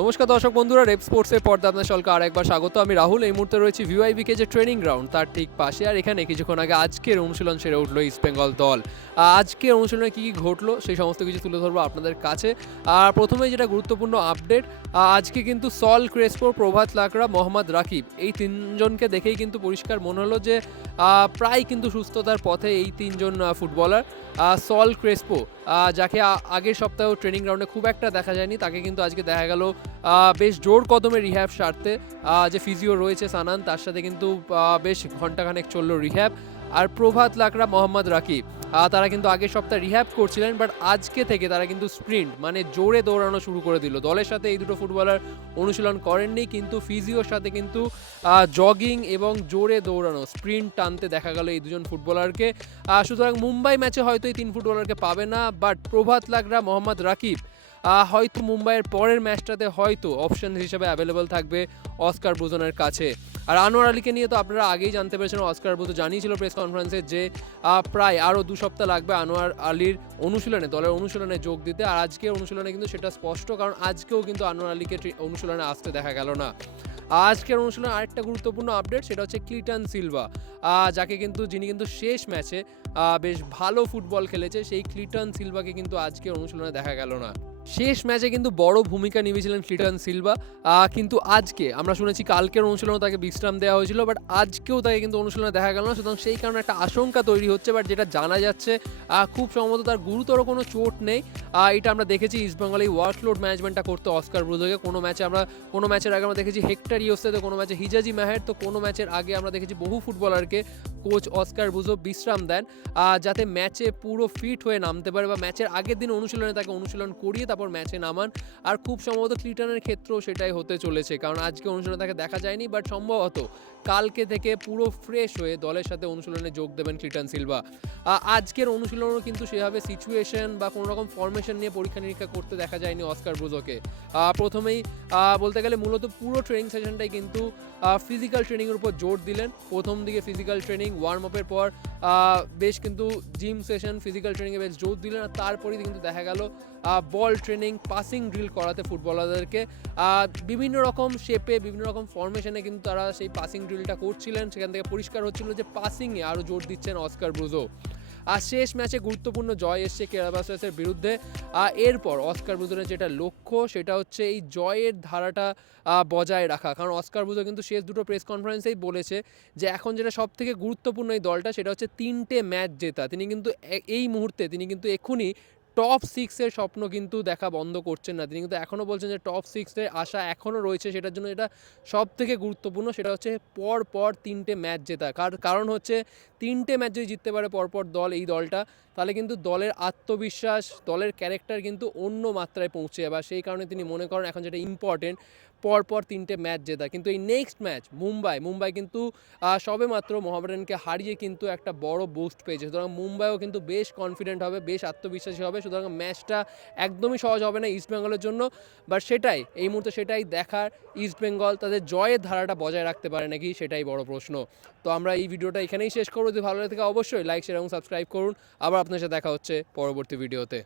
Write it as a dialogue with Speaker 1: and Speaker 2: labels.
Speaker 1: নমস্কার দর্শক বন্ধুরা, রেপ স্পোর্টসের পর্দা আপনার সকলকে আর একবার স্বাগত। আমি রাহুল, এই মুহূর্তে রয়েছি ভিওআইবিকে যে ট্রেনিং গ্রাউন্ড, তার ঠিক পাশে। আর এখানে কিছুক্ষণ আগে আজকের অনুশীলন সেরে উঠল ইস্ট বেঙ্গল দল। আজকের অনুশীলনে কী কী ঘটলো সেই সমস্ত কিছু তুলে ধরবো আপনাদের কাছে। আর প্রথমে যেটা গুরুত্বপূর্ণ আপডেট আজকে কিন্তু সল ক্রেসপো, প্রভাত লাকড়া, মোহাম্মদ রাকিব, এই তিনজনকে দেখেই কিন্তু পরিষ্কার মনে হলো যে প্রায় কিন্তু সুস্থতার পথে এই তিনজন ফুটবলার। সল ক্রেসপো যাকে আগের সপ্তাহেও ট্রেনিং গ্রাউন্ডে খুব একটা দেখা যায়নি, তাকে কিন্তু আজকে দেখা গেল বেশ জোর কদমে রিহ্যাব সারতে যে ফিজিও রয়েছে সানান, তার সাথে কিন্তু বেশ ঘন্টাখানেক চলল রিহ্যাব আর প্রভাত লাকড়া মোহাম্মদ রাকিব তারা কিন্তু আগের সপ্তাহে রিহ্যাব করছিলেন বাট আজকে থেকে তারা কিন্তু স্প্রিন্ট মানে জোরে দৌড়ানো শুরু করে দিল। দলের সাথে এই দুটো ফুটবলার অনুশীলন করেননি, কিন্তু ফিজিওর সাথে কিন্তু জগিং এবং জোরে দৌড়ানো স্প্রিন্ট টানতে দেখা গেল এই দুজন ফুটবলারকে সুতরাং মুম্বাই ম্যাচে হয়তো এই তিন ফুটবলারকে পাবে না বাট প্রভাত লাকড়া, মোহাম্মদ রাকিব হয়তো মুম্বাইয়ের পরের ম্যাচটাতে হয়তো অপশন হিসেবে অ্যাভেলেবল থাকবে অস্কার বুজনের কাছে। আর আনোয়ার আলীকে নিয়ে তো আপনারা আগেই জানতে পেরেছেন, অস্কার বুজো জানিয়েছিল প্রেস কনফারেন্সে যে প্রায় আরও দু সপ্তাহ লাগবে আনোয়ার আলীর অনুশীলনে, দলের অনুশীলনে যোগ দিতে। আর আজকে অনুশীলনে কিন্তু সেটা স্পষ্ট, কারণ আজকেও কিন্তু আনোয়ার আলীকে অনুশীলনে আসতে দেখা গেল না। আজকের অনুশীলনে আরেকটা গুরুত্বপূর্ণ আপডেট সেটা হচ্ছে ক্লিটন সিলভা। যাকে কিন্তু, যিনি কিন্তু শেষ ম্যাচে বেশ ভালো ফুটবল খেলেছে, সেই ক্লিটন সিলভাকে কিন্তু আজকের অনুশীলনে দেখা গেল না। শেষ ম্যাচে কিন্তু বড় ভূমিকা নিয়েছিলেন ক্লিটন সিলভা। কিন্তু আজকে আমরা শুনেছি কালকের অনুশীলনে তাকে বিশ্রাম দেওয়া হয়েছিল, বাট আজকেও তাকে কিন্তু অনুশীলনে দেখা গেল না। সুতরাং সেই কারণে একটা আশঙ্কা তৈরি হচ্ছে, বাট যেটা জানা যাচ্ছে খুব সম্ভবত তার গুরুতর কোনো চোট নেই। এটা আমরা দেখেছি ইস্টবেঙ্গল ওয়ার্কলোড ম্যানেজমেন্টটা করতে অস্কার ব্রুজোকে কোনো ম্যাচে আমরা, কোনো ম্যাচের আগে আমরা দেখেছি হেক্টর ইয়োস্তে, কোনো ম্যাচে হিজাজি মাহের। তো কোনো ম্যাচের আগে আমরা দেখেছি বহু ফুটবলারকে কোচ অস্কার বুজো বিশ্রাম দেন যাতে ম্যাচে পুরো ফিট হয়ে নামতে পারে বা ম্যাচের আগের দিন অনুশীলনে তাকে অনুশীলন করিয়ে তারপর ম্যাচে নামান। আর খুব সম্ভবত ক্লিটনের ক্ষেত্রেও সেটাই হতে চলেছে, কারণ আজকে অনুশীলনে তাকে দেখা যায়নি, বাট সম্ভবত কালকে থেকে পুরো ফ্রেশ হয়ে দলের সাথে অনুশীলনে যোগ দেবেন ক্লিটন সিলভা। আজকের অনুশীলনও কিন্তু সেভাবে সিচুয়েশন বা কোনো রকম ফরমেশন নিয়ে পরীক্ষা নিরীক্ষা করতে দেখা যায়নি অস্কার ব্রুজোকে প্রথমেই বলতে গেলে মূলত পুরো ট্রেনিং সেশনটাই কিন্তু ফিজিক্যাল ট্রেনিংয়ের উপর জোর দিলেন। প্রথম দিকে ফিজিক্যাল ট্রেনিং ওয়ার্ম আপের পর বেশ কিন্তু জিম সেশন ফিজিক্যাল ট্রেনিংয়ে বেশ জোর দিলেন আর তারপরেই কিন্তু দেখা গেল বল ট্রেনিং পাসিং ড্রিল করাতে ফুটবলারদেরকে বিভিন্ন রকম শেপে বিভিন্ন রকম ফরমেশনে কিন্তু তারা সেই পাসিং ড্রিলটা করছিলেন। সেখান থেকে পরিষ্কার হচ্ছিল যে পাসিংয়ে আরও জোর দিচ্ছেন অস্কার ব্রুজো। আর শেষ ম্যাচে গুরুত্বপূর্ণ জয় এসছে কেরালা ব্লাস্টার্সের বিরুদ্ধে। এরপর অস্কার বুজনের যেটা লক্ষ্য, সেটা হচ্ছে এই জয়ের ধারাটা বজায় রাখা। কারণ অস্কার বুজো কিন্তু শেষ দুটো প্রেস কনফারেন্সেই বলেছে যে এখন যেটা সব থেকে গুরুত্বপূর্ণ এই দলটা, সেটা হচ্ছে তিনটে ম্যাচ জেতা। তিনি কিন্তু এই মুহূর্তে তিনি কিন্তু এক্ষুনি টপ সিক্সের স্বপ্ন কিন্তু দেখা বন্ধ করছেন না। তিনি কিন্তু এখনও বলছেন যে টপ সিক্সের আশা এখনও রয়েছে, সেটার জন্য এটা সব থেকে গুরুত্বপূর্ণ, সেটা হচ্ছে পর পর তিনটে ম্যাচ জেতা। কার- কারণ হচ্ছে তিনটে ম্যাচ যদি জিততে পারে পরপর দল এই দলটা তাহলে কিন্তু দলের আত্মবিশ্বাস দলের ক্যারেক্টার কিন্তু অন্য মাত্রায় পৌঁছে যাবে। সেই কারণে তিনি মনে করেন এখন যেটা ইম্পর্টেন্ট পরপর তিনটে ম্যাচ জেতা। কিন্তু এই নেক্সট ম্যাচ মুম্বাই মুম্বাই কিন্তু আহ, সবেমাত্র মোহামেডানকে হারিয়ে কিন্তু একটা বড় বুস্ট পেয়েছে। সুতরাং মুম্বাইও কিন্তু বেশ কনফিডেন্ট হবে বেশ আত্মবিশ্বাসী হবে। সুতরাং ম্যাচটা একদমই সহজ হবে না ইস্টবেঙ্গলের জন্য। বাট সেটাই এই মুহূর্তে সেটাই দেখার ইস্টবেঙ্গল তাদের জয়ের ধারাটা বজায় রাখতে পারে নাকি সেটাই বড় প্রশ্ন। তো আমরা এই ভিডিওটা এখানেই শেষ করব যদি ভালো লাগে থাকে অবশ্যই লাইক শেয়ার এবং সাবস্ক্রাইব করুন। আবার আপনার সাথে দেখা হচ্ছে পরবর্তী ভিডিওতে।